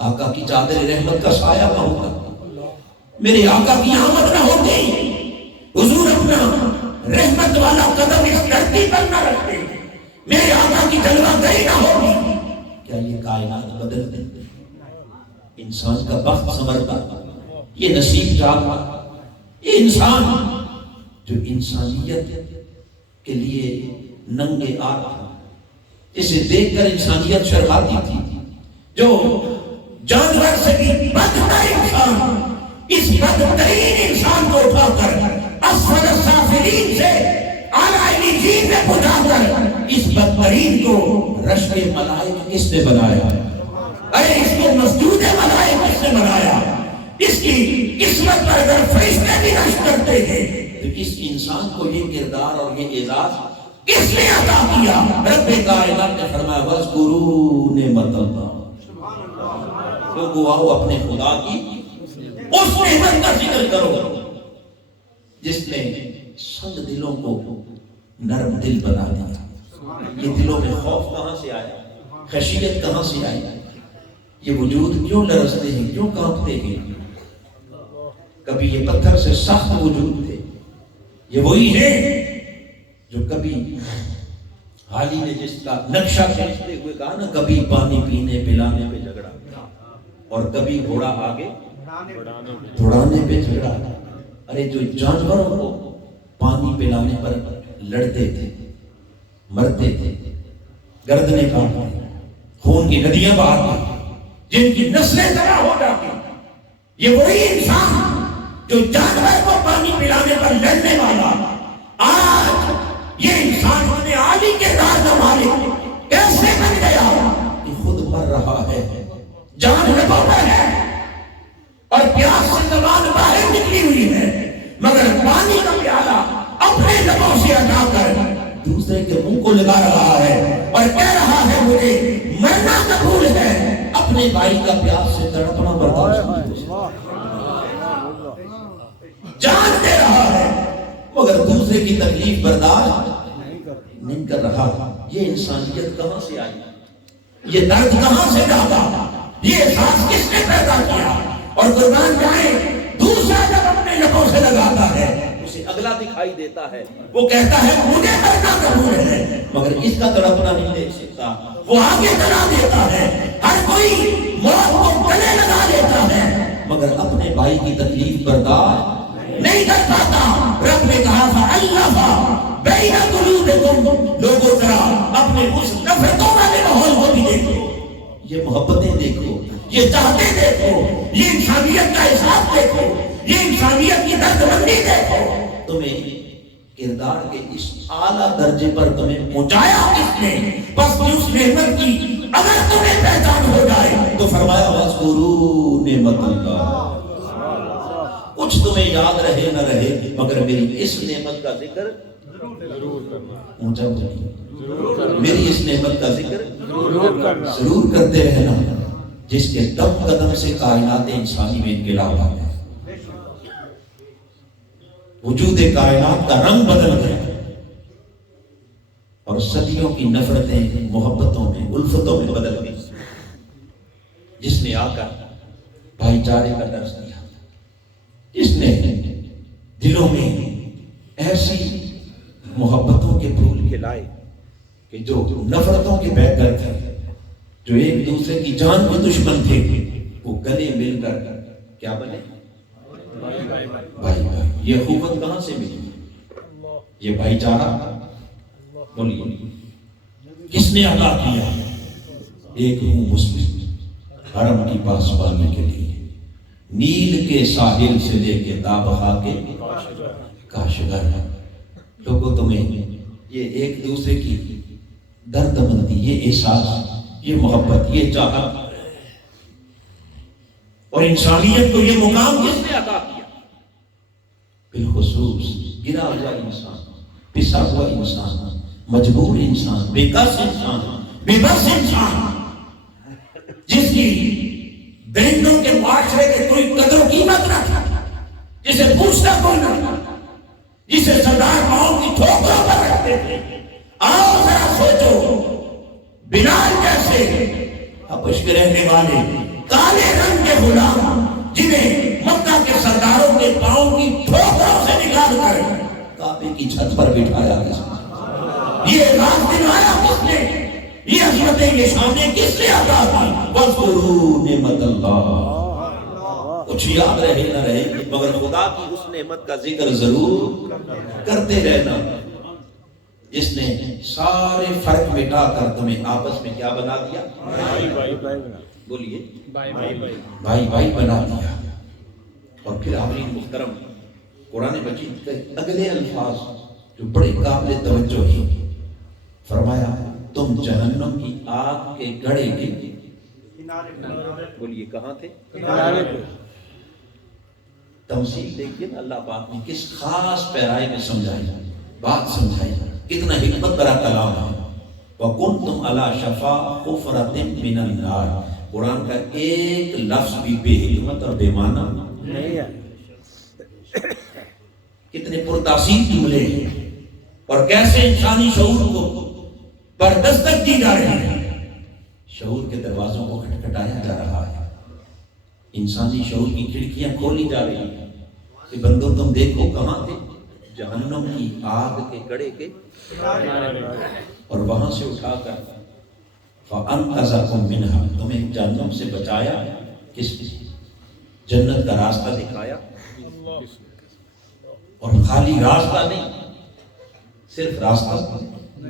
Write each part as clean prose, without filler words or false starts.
آقا کی چادر رحمت کا سایہ نہ ہوتا، میرے آقا کی آمد نہ ہوتی، حضور اپنا رحمت والا قدم اس دھرتی پر نہ رکھتے، میرے آقا کی جلوہ گری نہ ہوگی، کیا یہ کائنات بدل دیں؟ انسان کا بخت سنورتا، یہ نصیب جاگا، یہ انسان جو انسانیت کے لیے ننگے آر تھا، اسے دیکھ کر انسانیت شرماتی تھی، جو جانور سے بھی بدتر انسان، اس بدترین انسان کو اٹھا کر اسفل السافلین سے اعلیٰ علیین میں پہنچا کر اس بدترین کو رشک ملائک کس نے بنایا؟ ارے اس کو مسجود ملائک کس نے بنایا؟ اس کی قسمت پر اگر فرشتے بھی رشک کرتے تھے تو اس انسان کو یہ کردار اور یہ اعزاز کس نے عطا کیا؟ رب کائنات نے فرمایا وَاذْكُرُوا نِعْمَتَ اللَّهِ، لوگو آؤ اپنے خدا کی اس نعمت کا ذکر کرو جس نے سنگ دلوں کو نرم دل بنا دیا۔ یہ دلوں میں خوف کہاں سے آیا؟ خشیت کہاں سے آئی؟ یہ وجود کیوں لرزتے ہیں، کیوں کانپتے ہیں؟ کبھی یہ پتھر سے سخت وجود تھے، یہ وہی ہے جو کبھی حالی نے جس کا نقشہ کھینچتے ہوئے کہا نا، کبھی پانی پینے پلانے پہ جھگڑا اور کبھی گھوڑا آگے دوڑانے پہ جھگڑا۔ ارے جو جانوروں کو پانی پلانے پر لڑتے تھے، مرتے تھے، گردنیں کاٹتے، خون کی ندیاں بہاتے، جن کی نسلیں تباہ ہو جاتی، یہ وہی انسان جو جانور کو پانی پلانے پر لڑنے والا، آج یہ انسان ہونے عالی کے راز مالک کیسے بن گیا کہ خود مر رہا ہے، جان لبوں پر ہے اور پیاس سے زبان باہر نکلی ہوئی ہے، مگر پانی کا پیالہ اپنے لبوں سے اٹھا کر دوسرے کے منہ کو لگا رہا ہے اور کہہ رہا ہے مجھے مرنا قبول ہے، اپنے بھائی کا پیاس سے تڑپنا برداشت نہیں ہو سکتا، جان دے رہا ہے مگر دوسرے کی تکلیف برداشت نہیں کر رہا۔ یہ انسانیت کہاں سے آئی؟ یہ درد کہاں سے جاگا؟ یہ احساس کس نے پیدا کیا؟ اور قربان جائیں دوسرا جب اپنے لبوں سے لگاتا ہے اسے اگلا دکھائی دیتا ہے، وہ کہتا ہے مجھے مرنا قبول ہے، مگر اس کا تڑپنا نہیں دیکھ سکتا، وہ آگے چلا دیتا ہے، ہر کوئی موت کو گلے لگا لیتا ہے مگر اپنے بھائی کی تکلیف برداشت نہیں کر پاتا۔ رب نے کہا فَأَلَّفَ بَيْنَ قُلُوبِكُمْ، لوگوں ذرا اپنے اس نفرتوں والے ماحول کو بھی دیکھو، یہ محبتیں دیکھو، یہ چاہتے دیکھو، یہ انسانیت کا احساس دیکھو، یہ انسانیت کی دردمندی دیکھو۔ تمہیں کردار کے اس اعلیٰ درجے پر تمہیں پہنچایا کس نے؟ بس اس نعمت کی اگر تمہیں پہچان ہو جائے تو فرمایا وَاذْكُرُوا نِعْمَتَ اللَّهِ، کچھ تمہیں یاد رہے نہ رہے مگر میری اس نعمت کا ذکر ضرور کرنا، میری اس نعمت کا ذکر ضرور کرتے رہنا جس کے دم قدم سے کائنات انسانی میں انقلاب آ گیا، وجود کائنات کا رنگ بدل گیا اور صدیوں کی نفرتیں محبتوں میں الفتوں میں بدل گئی، جس نے آ کر بھائی چارے کا درس دیا، جس نے دلوں میں ایسی محبتوں کے پھول کھلائے کہ جو نفرتوں کے بیکر تھے، جو ایک دوسرے کی جان کے دشمن تھے، وہ گلے مل کر کیا بنے؟ بھائی بھائی۔ یہ اخوت کہاں سے ملی؟ یہ بھائی چارہ بولیے کس نے عطا کیا؟ ایک ہوں مسلم حرم کی پاسبانی کے لیے، نیل کے ساحل سے لے کے تابہا کے کاشغر، لوگوں تمہیں یہ ایک دوسرے کی درد مندی، یہ احساس، یہ محبت، یہ چاہت اور انسانیت کو یہ مقام کس نے عطا کیا؟ بالخصوص گرا ہوا انسان، پسا ہوا انسان، مجبور انسان، بے کس انسان، بے بس انسان، جس کی درندوں کے معاشرے کے کوئی قدر و قیمت نہ تھا، جسے پوچھتا کوئی نہ تھا، جسے سردار پاؤں کی ٹھوکروں پر رکھتے تھے۔ آؤ ذرا سوچو، بلال جیسے حبش کے رہنے والے، کالے رنگ کے غلام جنہیں مکہ کے سرداروں کے پاؤں کی ٹھوکروں سے نکال کر کعبے کی چھت پر بٹھایا کس نے؟ یہ راز دلایا کس نے؟ یہ عظمتیں یہ شانیں کس نے عطا کی؟ وَاذْكُرُوا نِعْمَتَ اللَّهِ، کچھ یاد رہے نہ رہے مگر خدا کی اس نعمت کا ذکر ضرور کرتے رہنا جس نے سارے فرق مٹا کر تمہیں آپس میں کیا بنا دیا؟ بولیے بھائی بھائی بنا دیا۔ اور پھر آمین محترم قرآن مجید کے اگلے الفاظ جو بڑے قابل توجہ ہیں، فرمایا تم جہنم کی آگ کے گڑھے کے بولیے کہاں تھے؟ تمثیل دیکھیے اللہ پاک نے کس خاص پیرائے میں سمجھائی بات سمجھائی، کتنا حکمت بھرا کلام ہے۔ وَكُنْتُمْ عَلَى شَفَا حُفْرَةٍ مِّنَ النَّارِ، قرآن کا ایک لفظ بھی بے حکمت اور بے معنی نہیں ہے۔ کتنے پرتاثیر جملے ہیں اور کیسے انسانی شعور کو پر دستک دی جا رہی ہے، شعور کے دروازوں کو کھٹکھٹایا جا رہا ہے، انسانی شعور کی کھڑکیاں کھولی جا رہی ہیں کہ بندو تم دیکھو کہاں تھے؟ جہنم کی آگ کے گڑھے کے، اور وہاں سے اٹھا کر فَأَنْقَذَكُم مِّنْهَا، تمہیں جہنم سے بچایا، کس جنت کا راستہ دکھایا، اور خالی راستہ نہیں، صرف راستہ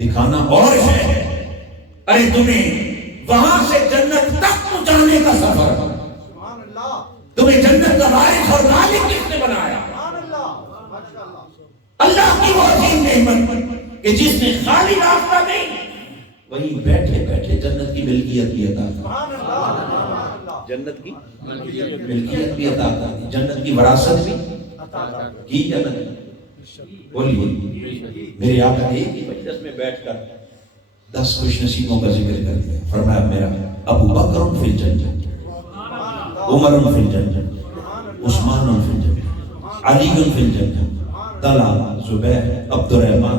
دکھانا اور ہے، ارے تمہیں وہاں سے جنت تک پہنچانے کا سفر، تمہیں جنت کا وارث اور مالک کس نے بنایا؟ اللہ کی وہ عظیم نعمت کہ جس نے خالی راستہ نہیں، وہیں بیٹھے بیٹھے جنت کی ملکیت بھی عطا کر، جنت کی ملکیت بھی عطا کر، جنت کی وراثت بھی کی جنت۔ بولیے میرے آقا ایک ہی مجلس میں بیٹھ کر 10 خوش نصیبوں کا ذکر کر دیا، فرمایا میرا ابو بکر فی الجنت، عمر فی الجنت، عثمان فی الجنت، علی فی الجنت، طلحہ، زبیر، عبد الرحمن،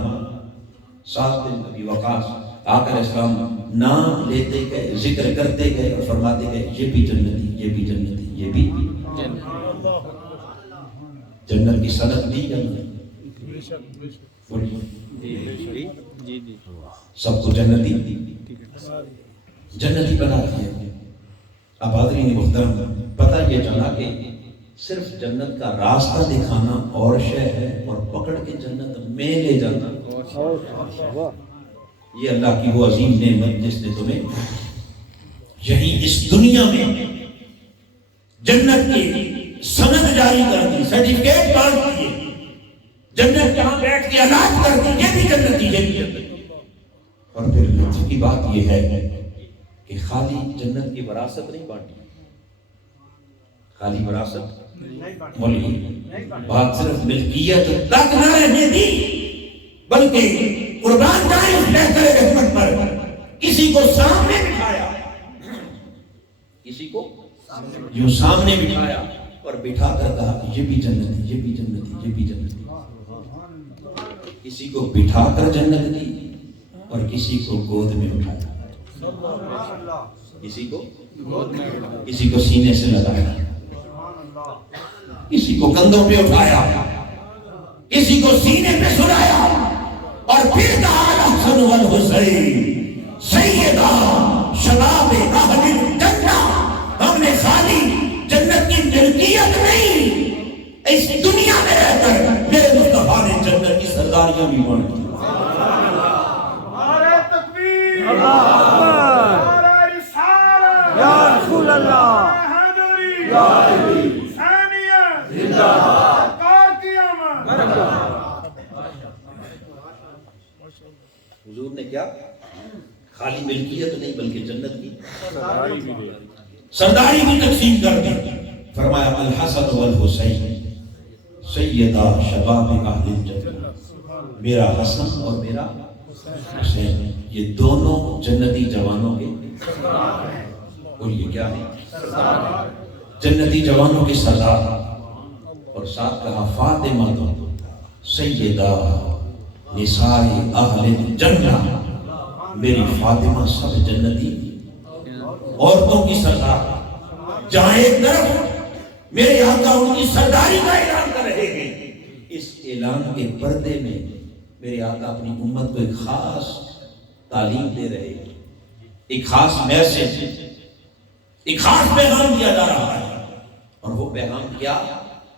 سعد بن ابی وقاص، آقا علیہ السلام نام لیتے گئے، ذکر کرتے گئے اور فرماتے گئے یہ بھی جنتی، یہ بھی جنتی، یہ بھی جنت کی صنعت دی جنت، سب کو جنتی جنتی بنا دیا۔ اب حاضرین محترم پتہ یہ چلا کہ صرف جنت کا راستہ دکھانا اور شے ہے، اور پکڑ کے جنت میں لے جانا یہ اللہ کی وہ عظیم نعمت جس نے تمہیں یہیں اس دنیا میں جنت کی سند جاری کر دی، سرٹیفکیٹ بانٹ دیے، جنت جہاں بیٹھ کے علاج کر دی، یہ بھی جنتی، یہ بھی جنت۔ اور پھر لطف کی بات یہ ہے کہ خالی جنت کی وراثت نہیں بانٹی، خالی وراثت مولی بات صرف ملکیت تک نہ رہنے دی، بلکہ قربان جائیں اس بہتر رحمت پر کسی کو سامنے بٹھایا، کسی کو یوں سامنے بٹھایا اور بٹھا کر کہا یہ بھی جنت، یہ بھی جنت، یہ بھی جنت۔ کسی کو بٹھا کر جنت دی اور کسی کو گود میں اٹھایا، کسی کو کسی کو سینے سے لگایا، کسی کو کندھوں پہ اٹھایا، کسی کو سینے پہ سلایا، اور پھر کہا الحسن والحسین سیدہ شباب اہل الجنہ، ہم نے خالی جنت کی ملکیت نہیں، اس دنیا میں رہ کر میرے مصطفیٰ نے جنت کی سرداریاں بھی بانٹ دی۔ نعرہ تکبیر، نعرہ رسالت، یا رسول اللہ، حیدری، یا علی، حسینیہ، زندہ باد، سرکار کی آمد۔ حضور نے کیا خالی ملکیت نہیں بلکہ جنت کی سرداری بھی تقسیم کر دی، فرمایا الحسن والحسین سیدہ شباب اہل الجنہ، میرا حسن اور میرا حسین یہ دونوں جنتی جوانوں کے، اور یہ کیا ہے؟ جنتی جوانوں کے سردار، اور ساتھ کہا فاطمہ سیدہ نساء اہل الجنہ، میری فاطمہ سب جنتی عورتوں کی سردار، جہاں ایک طرف میرے آقا ان کی سرداری کا اعلان کر رہے ہیں، اس اعلان کے پردے میں میرے آقا اپنی امت کو ایک خاص تعلیم دے رہے ہیں، ایک خاص میسج، ایک خاص پیغام دیا جا رہا ہے، اور وہ پیغام کیا؟